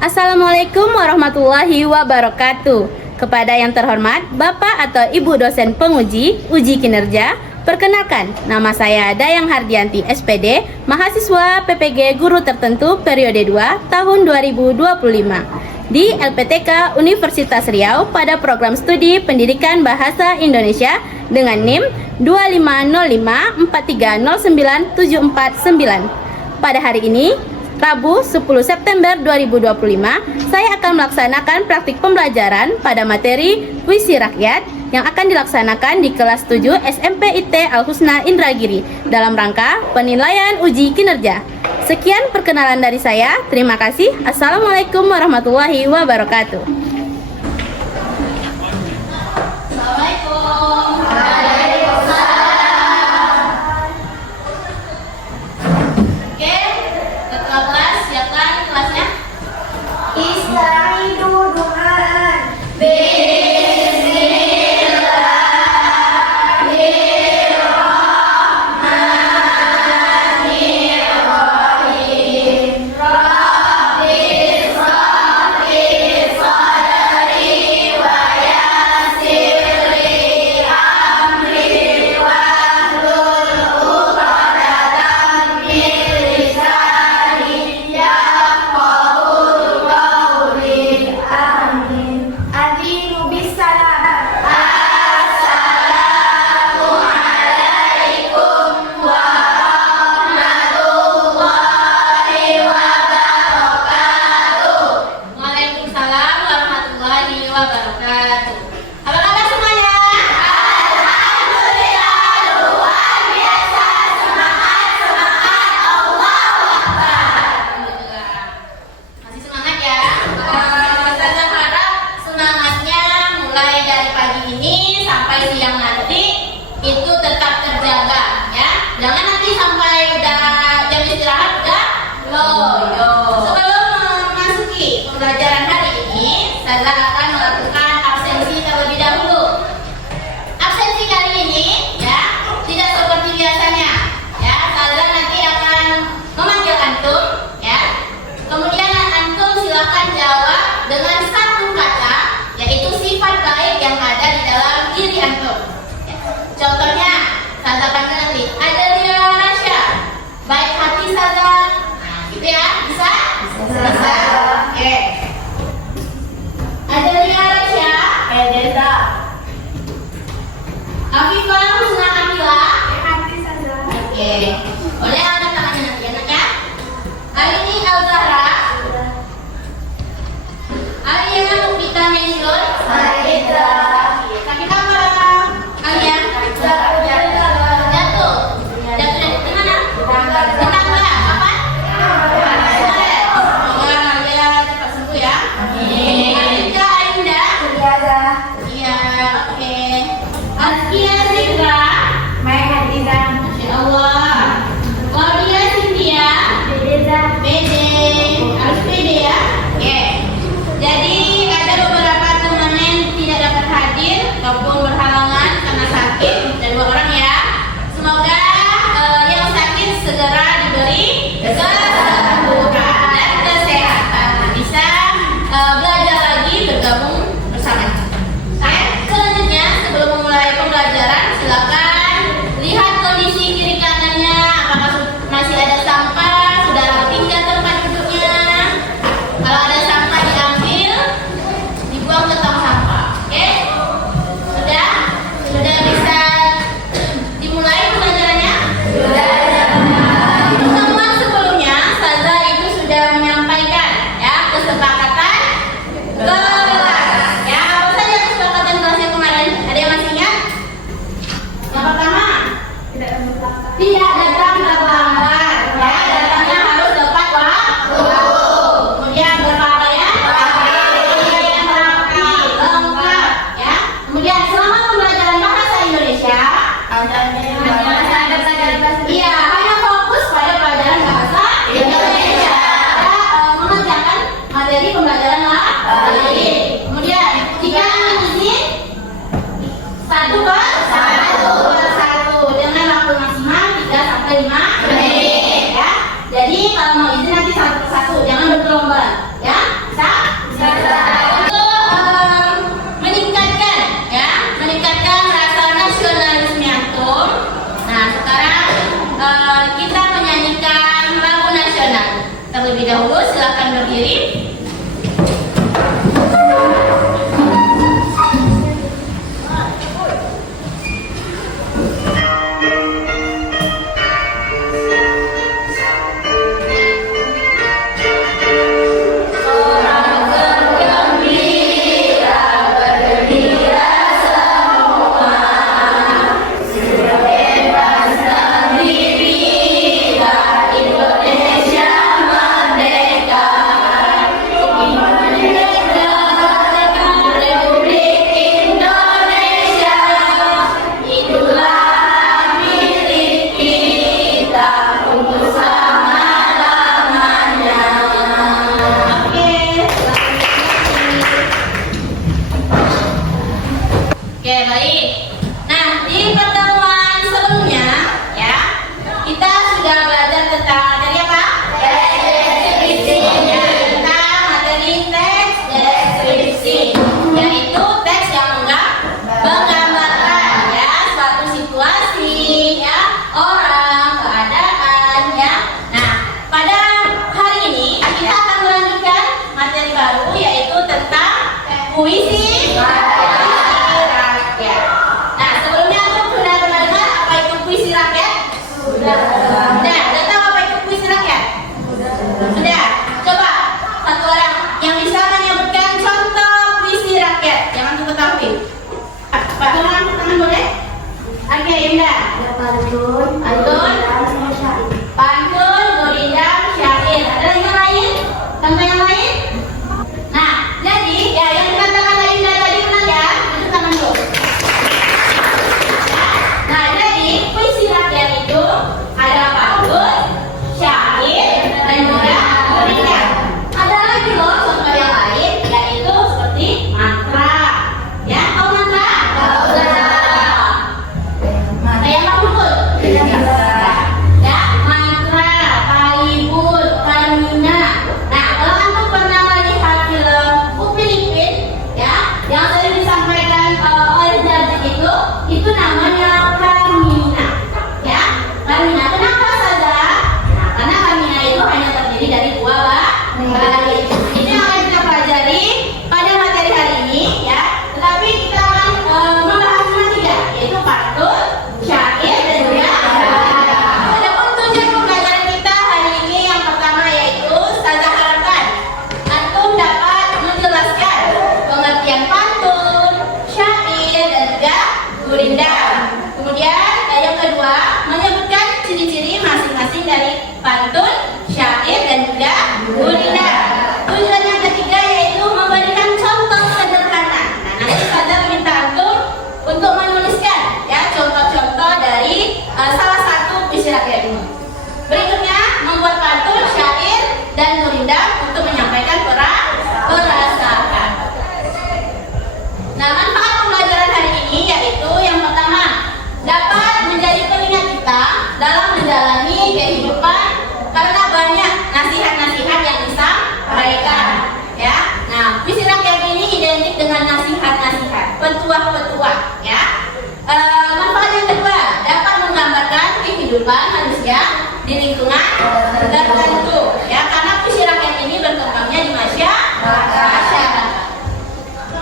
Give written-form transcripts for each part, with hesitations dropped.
Assalamualaikum warahmatullahi wabarakatuh. Kepada yang terhormat Bapak atau Ibu dosen penguji uji kinerja, perkenalkan, nama saya Dayang Hardianti SPD, mahasiswa PPG Guru Tertentu periode 2 tahun 2025 di LPTK Universitas Riau pada program studi Pendidikan Bahasa Indonesia dengan NIM 250543097449. Pada hari ini, Rabu 10 September 2025, saya akan melaksanakan praktik pembelajaran pada materi Puisi Rakyat yang akan dilaksanakan di kelas 7 SMP IT Al-Husna Indragiri dalam rangka penilaian uji kinerja. Sekian perkenalan dari saya. Terima kasih. Assalamualaikum warahmatullahi wabarakatuh. Assalamualaikum. Ista'idu du'aan Bismillahirrahmanirrahim. Rabbis shrah sadri wa yassir li amri wahlul 'uqdatam min lisani yafqahu qawli. Amin. Adinu bisalam. Assalamualaikum warahmatullahi wabarakatuh. Waalaikumsalam warahmatullahi wabarakatuh. Apa kabar semuanya? Alhamdulillah, luar biasa. Semangat, semangat. Allahu Akbar. Alhamdulillah. Masih semangat ya? Saya harap semangatnya mulai dari pagi ini sampai siang nanti itu tetap terjaga ya. Jangan nanti sampai udah jam istirahat udah loyo. Sebelum memasuki pembelajaran hari ini, saya akan melakukan absensi terlebih dahulu. Absensi kali ini ya tidak seperti biasanya ya. Saya nanti akan memanggil antum ya. Kemudian antum silakan jawab dengan satu kata, yaitu sifat baik yang ada di dalam diri antum. Ya. Contohnya, saya panggil nanti Adelia Rasya, baik hati saja. Nah, gitu ya, bisa? Bisa. Oke. Adelia Rasya, Edesa. Afifah Husna Amila. Hati saja. Oke. Boleh angkat tangannya nanti anak ya. Aini Al-Zahra, Alia Mufita Mensyur, Saida. sakit apa Alia? Jatuh. Jatuh dari mana? Di tangga. Apa? Semoga Alia cepat sembuh ya. Anika Ainda. Biasa. Iya, oke. Azkia Zikra. Main hadisan. Masya Allah. Claudia Cynthia. Bedeza. PD, harus PD ya. Oke. Jadi ada beberapa teman yang tidak dapat hadir ataupun berhalangan karena sakit, ada 2 orang ya. Semoga yang sakit segera diberi kesembuhan dan kesehatan, bisa belajar lagi bergabung bersama. Oke. Selanjutnya sebelum memulai pembelajaran, silakan lihat kondisi kiri kanannya, apakah masih ada sampah, sudah pindah tempat duduknya. Kalau ada sampah diambil, dibuang ke tong sampah. Oke? Sudah? Sudah bisa dimulai pembelajarannya? Sudah. Pertemuan sebelumnya Terlebih dahulu silakan berdiri. Oke, baik. Nah, di pertemuan sebelumnya ya, kita sudah belajar tentang materi apa? Deskripsi. Ya, tentang materi teks deskripsi, yaitu teks yang menggambarkan ya suatu situasi, ya, orang, keadaan, ya. Nah, pada hari ini kita akan melanjutkan materi baru, yaitu tentang puisi. Nah, sebelumnya aku sudah pernah dengar apa itu puisi rakyat? Sudah. Sudah tahu apa itu puisi rakyat? Sudah. Coba satu orang yang bisa menyebutkan contoh puisi rakyat. Jangan lupa tampil. Pak, tolong angkat tangan boleh? Oke, Indah. Pantun, Pantun, gurindam, syair. Ada yang lain? Contoh yang lain? Nah, jadi ya yang dikatakan Indah tadi benar ya? Itu tangan dulu. Nah, jadi puisi rakyat itu ada pantun, syair, dan juga gurindam. Ada lagi loh contoh yang lain, yaitu seperti mantra. Ya, tahu mantra? Tahu. Kayak apa betul? Ya, mantra, kalibut, karmina. Nah, kalau antum pernah melihat film Upin Ipin, ya, yang sering disampaikan oleh Jardik itu namanya Karmina. Ya, Karmina. Kenapa saja? Nah, karena Karmina itu hanya terdiri dari dua baris. Itu yang akan kita pelajari pada materi hari ini, ya. Tetapi kita akan membahas cuma tiga, yaitu pantun, syair, dan juga gurindam. Adapun tujuan pembelajaran kita hari ini yang pertama yaitu Ustazah harapkan antum dapat menjelaskan pengertian pantun, syair, dan juga gurindam. Kemudian yang kedua menyebutkan ciri-ciri masing-masing dari pantun, syair, dan juga gurindam. Tujuan yang ketiga yaitu memberikan contoh sederhana. Nah, nanti Ustazah meminta antum untuk menuliskan ya contoh-contoh dari salah satu puisi rakyat ini. Berikutnya membuat pantun, syair, dan gurindam untuk menyampaikan perasaan. Nah, manfaat pembelajaran hari ini yaitu yang pertama dapat menjadi pengingat kita dalam menjalani kehidupan karena banyak nasihat-nasihat yang disampaikan. Ya, nah puisi rakyat ini identik dengan nasihat-nasihat, petuah-petuah. Ya. Manfaat yang kedua dapat menggambarkan kehidupan manusia di lingkungan tertentu. Ya, karena puisi rakyat ini berkembangnya di masyarakat.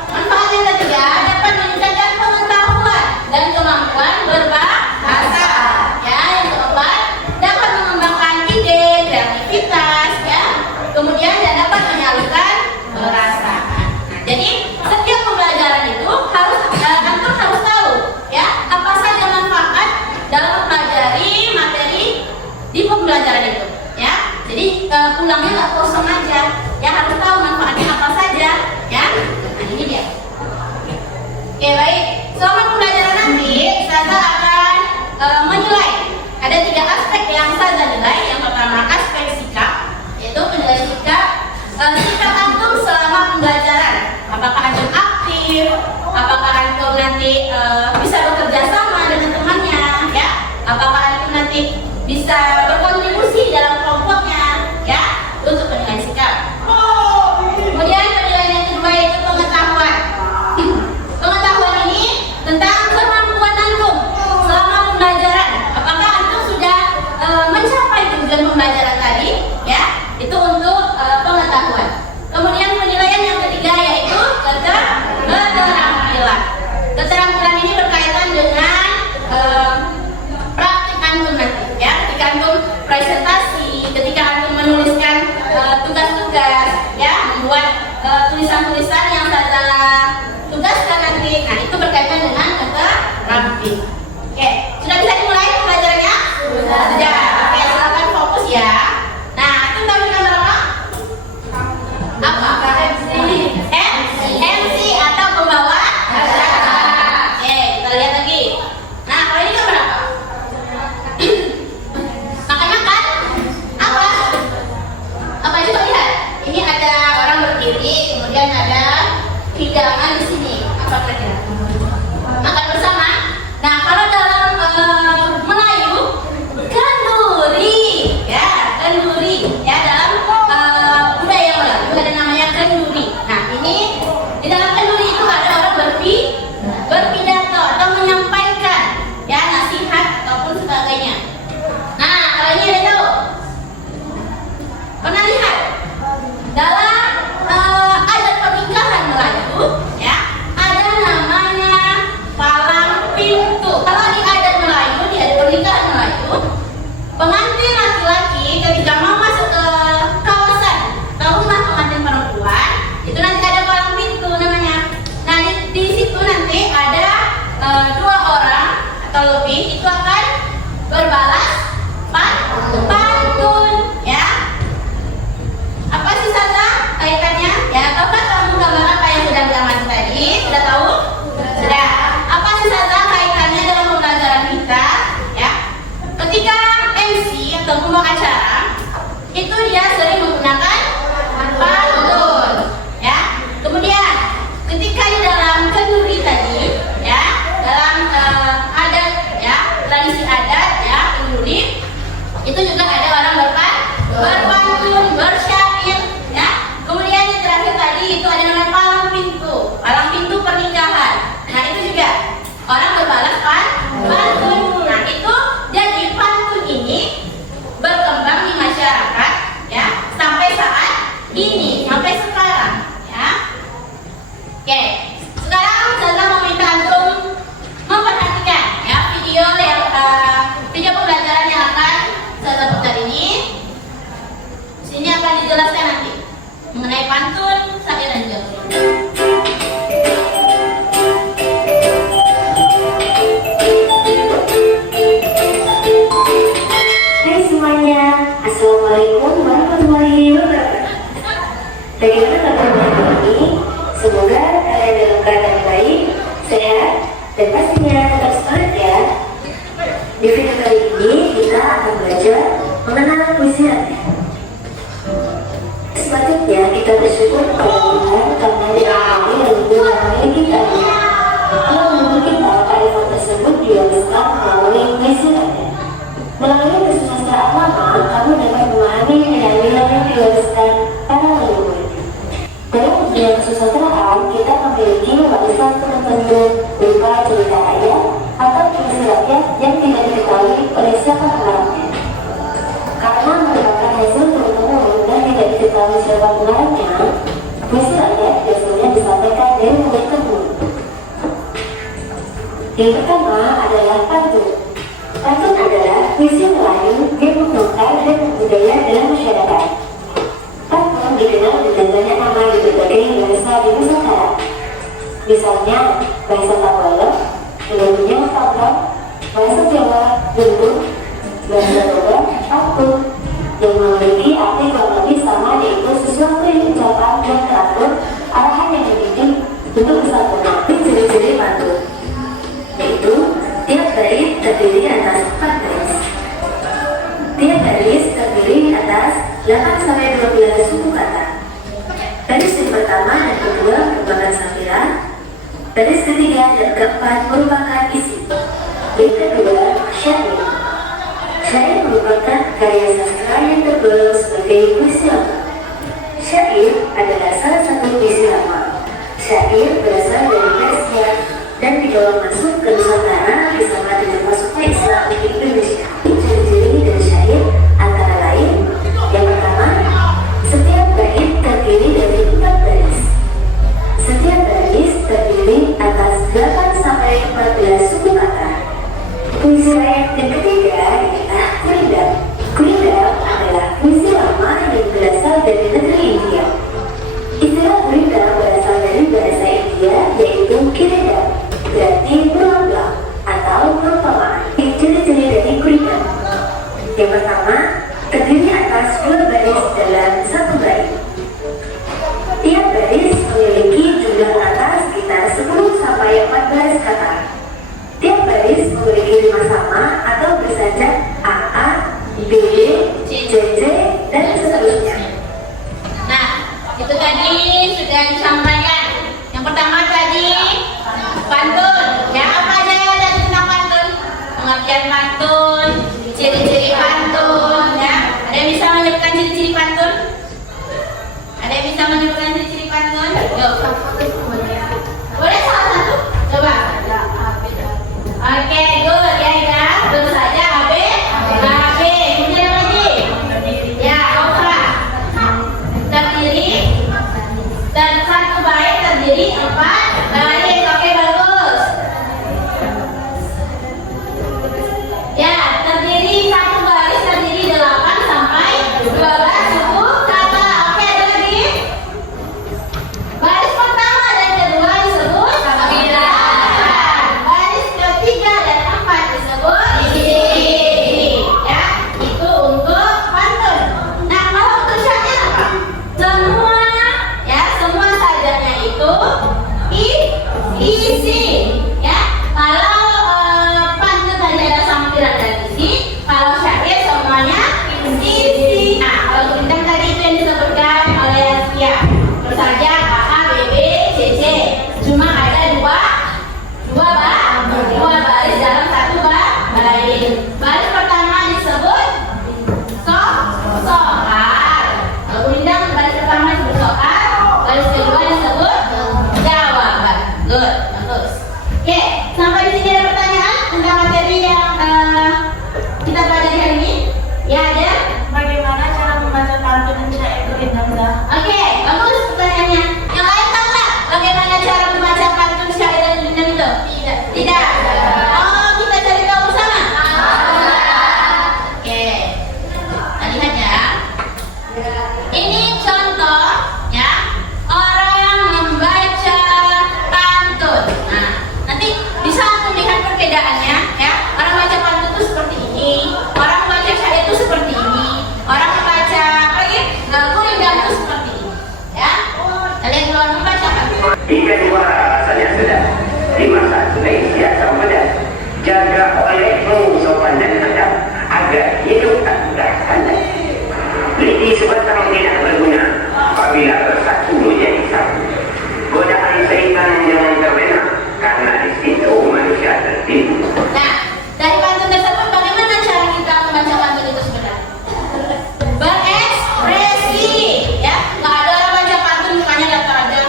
Manfaat yang ketiga dapat meningkatkan pengetahuan dan kemampuan berbahasa. Ya, yang keempat dapat mengembangkan ide, kreativitas, ya. Kemudian dan dapat menyalurkan perasaan. Nah, jadi setiap pembelajaran itu antum harus tahu ya apa saja manfaat dalam mempelajari materi di pembelajaran itu. Ya, jadi pulangnya nggak kosong aja. Ya, harus tahu manfaatnya apa saja. Ya, nah ini dia. Oke, baik. Selama pembelajaran nanti, Ustazah akan menilai. Ada 3 aspek yang Ustazah nilai. Yang pertama aspek sikap, yaitu penilaian sikap antum selama pembelajaran. Apakah antum aktif? Apakah antum nanti bisa bekerja sama dengan temannya? Ya. Apakah antum nanti bisa berkontribusi dalam kelompoknya? Ya, untuk penilaian sikap. Kemudian penilaian yang kedua yaitu pengetahuan. Pengetahuan ini tentang kemampuan antum selama pembelajaran. Apakah antum sudah mencapai tujuan pembelajaran tadi? Ya, itu pembawa acara itu dia sering menggunakan pantun, ya. Kemudian ketika di dalam kenduri tadi, ya, dalam adat, ya, tradisi adat, ya, kenduri itu juga ada orang berpantun, bersyair, ya. Kemudian yang terakhir tadi itu ada namanya palang pintu pernikahan. Nah itu juga orang berbalas pantun. Nah itu jadi pantun ini berkembang di masyarakat, ya, sampai saat ini, sampai sekarang, ya. Oke, sekarang saya mau minta antum memperhatikan, ya, video pembelajaran yang akan saya putar ini. Sini akan dijelaskan nanti mengenai pantun, syair dan juga Hai semuanya, Assalamualaikum warahmatullahi wabarakatuh. Bagaimana kabar hari ini? Semoga kalian dalam keadaan baik, sehat, dan pastinya tetap semangat ya. Di video kali ini kita akan belajar mengenal puisi rakyat. Sepatutnya kita bersyukur kepada Tuhan karena diampuni dan memberkati kita. Kalau menurut kita, kearifan tersebut diwariskan melalui puisi rakyat. Melalui kesusastraan lama, kamu dapat memahami nilai-nilai yang diwariskan para leluhur. Dalam dunia kesusastraan, kita memiliki warisan tertentu berupa cerita rakyat atau puisi rakyat yang tidak diketahui oleh siapa pengarangnya. Karena merupakan hasil turun-temurun dan tidak diketahui siapa pengarangnya, puisi rakyat biasanya disampaikan dari mulut ke mulut. Yang pertama adalah pantun. Pantun adalah puisi Melayu yang mengungkap dan budaya dalam masyarakat. Pantun dikenal dengan banyak nama di berbagai bahasa di Nusantara. Misalnya, bahasa Tabalok, Indonesia Tabalok, bahasa Jawa, Guntur, bahasa Toba, Pantun, yang memiliki arti kurang lebih sama, yaitu sesuatu yang ucapan yang teratur, arahan yang dididik untuk kesatuan. Ciri-ciri pantun yaitu tiap baris terdiri atas 4 baris. Tiap baris terdiri atas 8-12 suku kata. Baris yang pertama dan kedua merupakan sambilan. Baris ketiga dan keempat merupakan isi. Yang kedua, syair. Syair merupakan karya sastra yang tergolong sebagai puisi lama. Syair adalah salah satu puisi lama. Syair berasal dari Persia dan dibawa masuk ke Nusantara bersama dengan masuknya Islam di Indonesia. Ciri-ciri dari syair antara lain: yang pertama, setiap bait terdiri dari 4 baris. Setiap baris terdiri atas 8-14 suku kata. Puisi rakyat yang ketiga adalah kurindam. Kurindam adalah puisi lama yang berasal dari negeri India. Istilah kurindam berasal dari bahasa India, yaitu kiridam, berarti berulang-ulang atau perumpamaan. Ciri-ciri dari kurindam: yang pertama, terdiri atas 2 baris dalam 1 bait. Tiap baris memiliki jumlah kata sekitar 10-14 kata. Tiap baris memiliki 5 sama atau bersajak AA, BB, JJ, dan seterusnya. Nah, itu tadi sudah disampaikan. Yang pertama tadi pantun. Ya, apa aja yang ada tentang pantun? Pengertian pantun, ciri-ciri pantun, ya. Ada yang bisa menyebutkan ciri-ciri pantun? Ikan dua rasanya sedap, dimasak dengan hiasan pedas. Jaga olehmu sopan dan adab agar hidup tak berantakan. Lidi sebatang tidak berguna apabila bersatu menjadi satu. Godaan syaitan jangan terlena karena di situ manusia tertipu. Nah, dari pantun tersebut bagaimana cara kita membaca pantun itu sebenarnya? Berekspresi, ya. Nggak ada orang baca pantun mukanya datar aja.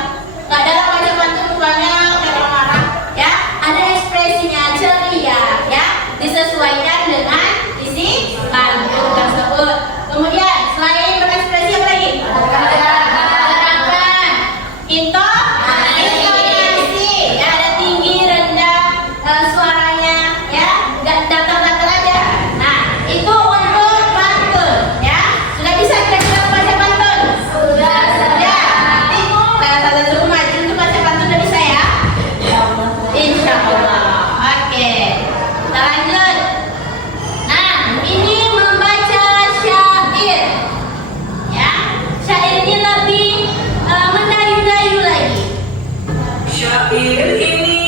Nggak ada orang baca pantun mukanya kayak marah, ya. Ada ekspresinya ceria, ya. Disesuaikan dengan isi pantun tersebut. Kemudian selain berekspresi apa lagi? Gerakan, intonasi, ya, ada tinggi, rendah, suaranya, ya, nggak datar-datar aja. Nah, itu untuk pantun, ya. Sudah bisa kira-kira membaca pantun? Sudah. Nanti salah satu rumah itu baca pantun udah bisa ya? Insya Allah. Oke, kita lanjut. Nah, ini membaca syair, ya. Syair ini lebih mendayu-dayu lagi. Syair ini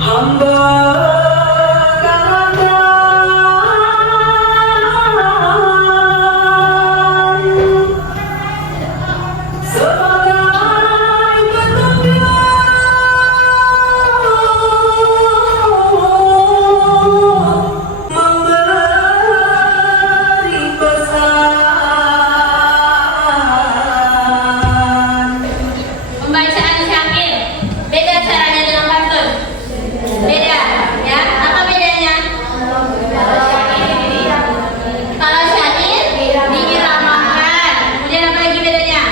hamba katakan sebagai penunjuk memberi pesan. Pembacaan syair beda caranya dengan pantun. Beda, ya. Apa bedanya? Kalau syair diiramakan. Kemudian apa lagi bedanya?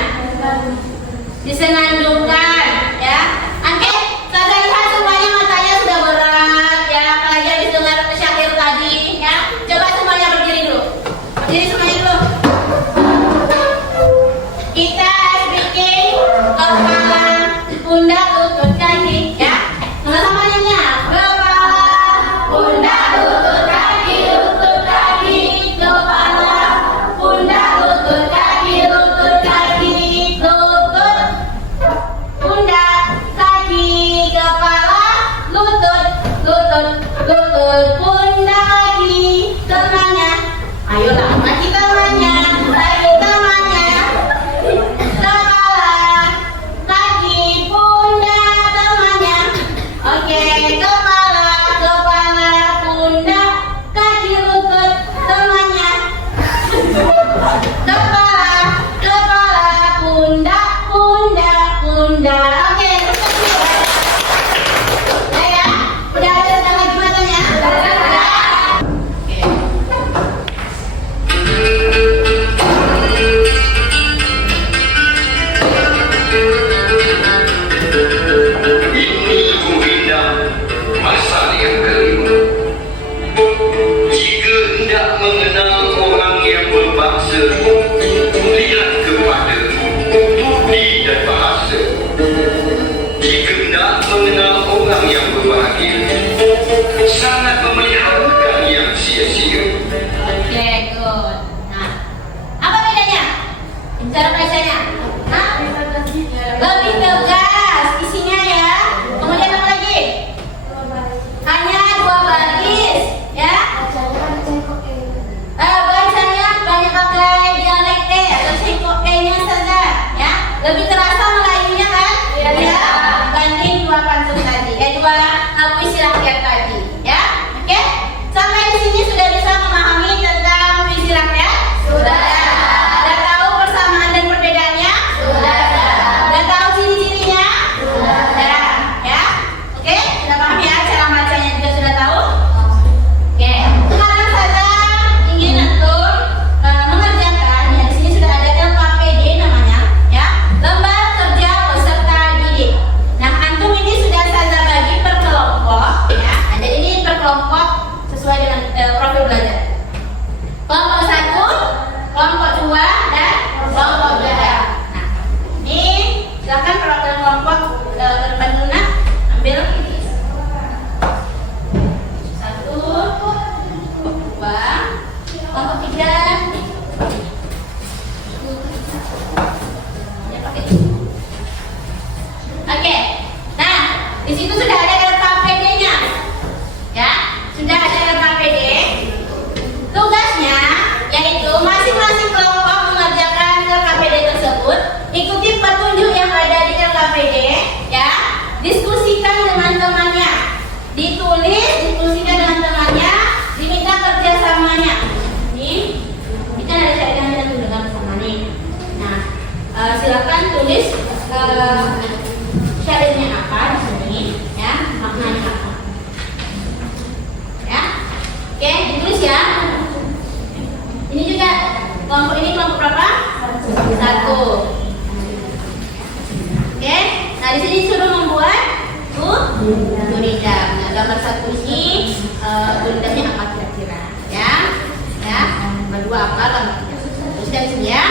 Disenandungkan, ya. Oke, saya lihat semuanya matanya sudah berat, ya. Apalagi habis dengar syair tadi, ya. Coba semuanya berdiri dulu. Berdiri semuanya dulu. Kita speaking kepala, pundak, lutut, kaki, ya. Sama-sama nyanyi. Kepala, pundak, lutut, kaki, kepala, pundak, lutut, kaki, lutut, pundak, kaki, kepala, lutut, pundak, kaki, semuanya. Ayolah, lagi tangannya, kepala, kaki, pundak, semuanya. Oke, kepala, pundak, kaki, lutut, semuanya. Kepala, pundak. Oke, ya, udah ada yang lagi matanya? Oke. Ini indah masa yang kelima. Jika hendak mengenal orang yang berbangsa, lihat kepada budi dan bahasa. Jika hendak mengenal orang yang berbahagia, sangat memeliharkan yang sia-sia. Oke, good. Nah, apa bedanya? Cara bacanya? Hah? Lebih tegas isinya, ya. Kemudian apa lagi? Hanya 2 baris, ya. Bacanya banyak pakai dialek E atau cengkok E-nya saja, ya. Lebih terasa Melayunya kan? Ya. Dibanding 2 pantun tadi, 2 puisi rakyat tadi, ya. Oke? Sampai di sini sudah bisa memahami tentang puisi rakyat? Sudah. Sudah tahu persamaan dan perbedaannya? Sudah. Sudah tahu ciri-cirinya? Sudah. Ya. Oke, sudah paham ya, cara bacanya juga sudah tahu? Oke. Sekarang saya ingin antum mengerjakan, ya, di sini sudah ada LKPD namanya, ya. Lembar kerja peserta didik. Nah, antum ini sudah saya bagi per kelompok, ya. Nah, jadi ini per kelompok sesuai dengan profil belajar. Kelompok 1, kelompok 2, dan kelompok 3. Nah, ini silakan perwakilan kelompok ke depan dulu, nak. Ambil 1, 2, kelompok 3. Kelompok ini kelompok berapa? 1. Oke, nah di sini suruh membuat gurindam. Nah, gambar 1 ini gurindamnya apa kira-kira? Ya, nomor 2 apa gambarnya? Terus dari sini ya.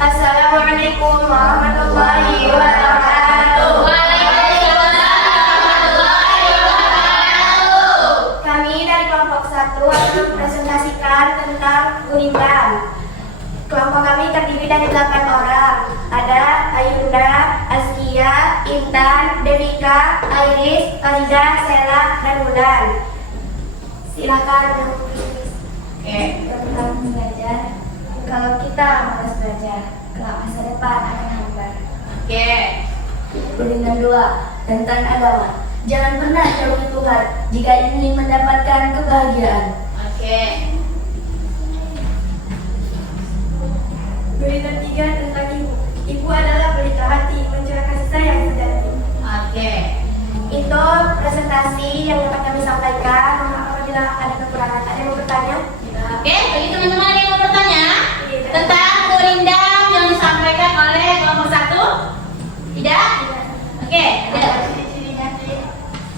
Assalamualaikum warahmatullahi wabarakatuh. Kami dari kelompok 1 akan mempresentasikan tentang gurindam. Kelompok kami terdiri dari 8 orang. Ada Ayunda, Azkia, Intan, Devika, Iris, Farida, Sela, dan Wulan. Silakan. Tentang belajar. Kalau kita malas belajar, kelak masa depan akan hambar. Gurindam 2 tentang agama. Jangan pernah jauhi Tuhan jika ingin mendapatkan kebahagiaan. Gurindam 3 tentang ibu. Ibu adalah pelita hati, mencurah kasih sayang sejati. Itu presentasi yang dapat kami sampaikan. Mohon maaf apabila ada kekurangan. Ada yang mau bertanya? Bagi teman-teman yang mau bertanya tentang gurindam yang disampaikan oleh kelompok 1? Tidak? Ada.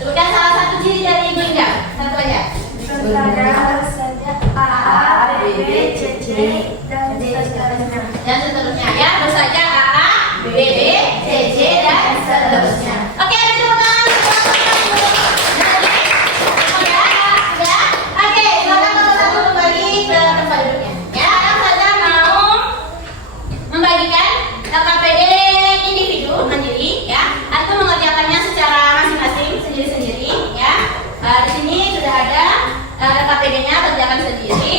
Sebutkan salah satu ciri dari gurindam. Satu aja. Saudara saja A, B, B, C, C, dan seterusnya. Dan seterusnya ya, bersaja A, B, B, C, C, dan seterusnya. Oke, ada tepuk tangan. Sudah? Oke, silakan kelompok 1 kembali ke tempat duduknya. Ya, saya mau membagikan LKPD individu mandiri ya, atau mengerjakannya secara masing-masing sendiri-sendiri ya. Di sini sudah ada LKPD-nya, kerjakan sendiri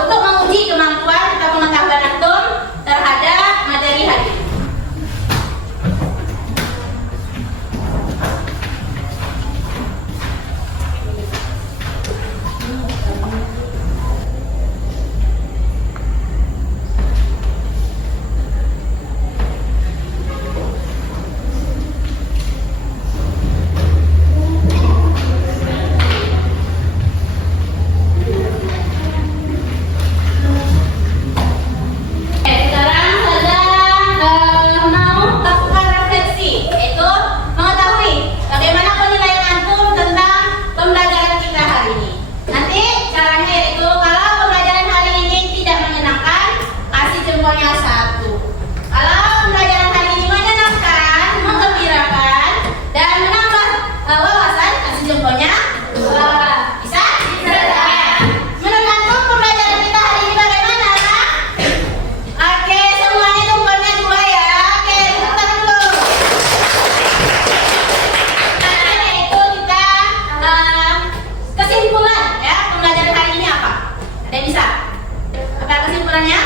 untuk menguji kemampuan atau pengetahuan antum terhadap materi hari ini. Sekarang saya mau lakukan refleksi, yaitu mengetahui bagaimana penilaian antum tentang pembelajaran kita hari ini. Nanti caranya yaitu kalau pembelajaran hari ini tidak menyenangkan, kasih jempolnya 1. Kalau pembelajaran hari ini menyenangkan, menggembirakan, dan menambah wawasan, kasih jempolnya 2. Bisa? Menurut antum pembelajaran kita hari ini bagaimana? Oke, semuanya jempolnya 2 ya. Oke, tepuk tangan dulu. Nah, yaitu kita kesimpulan ya, pembelajaran hari ini apa? Ada yang bisa? Apa kesimpulannya?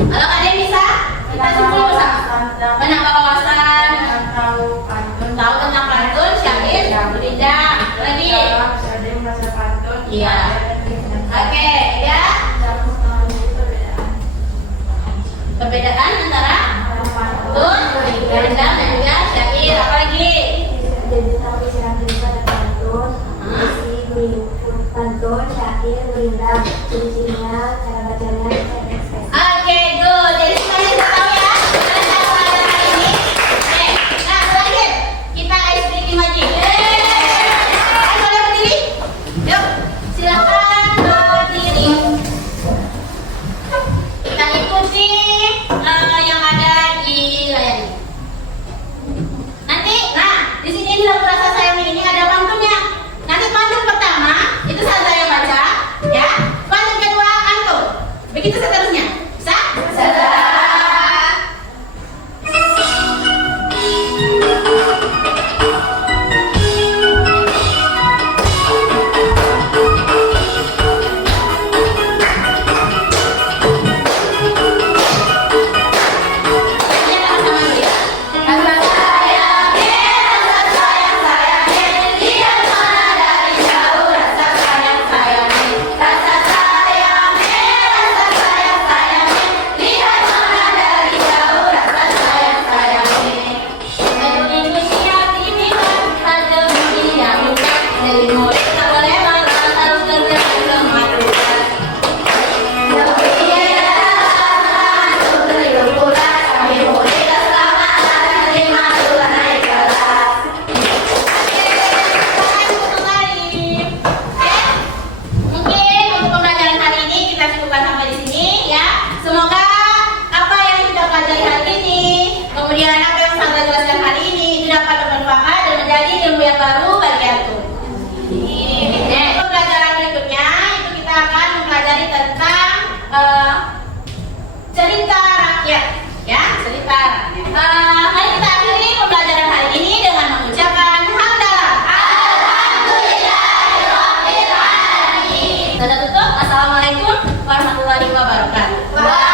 Kalau ada yang bisa, kita simpulkan bersama. Menambah wawasan, tahu tentang pantun, syair, gurindam. Apa lagi? Iya. Oke, ya. Perbedaan antara pantun, gurindam, dan juga syair. Apa lagi? Jadi tahu isiran tulisan dan pantun, isi pantun, syair, gurindam, ciri-cirinya, cara bacanya, dan ekspresi. Oke, good. Jadi semuanya sudah tahu ya tentang pelajaran hari ini. Oke, nah terakhir kita ice breaking lagi. Ayo boleh berdiri? Yuk, silakan berdiri. Kita ikuti yang ada di layar ini. warahmatullahi wabarakatuh.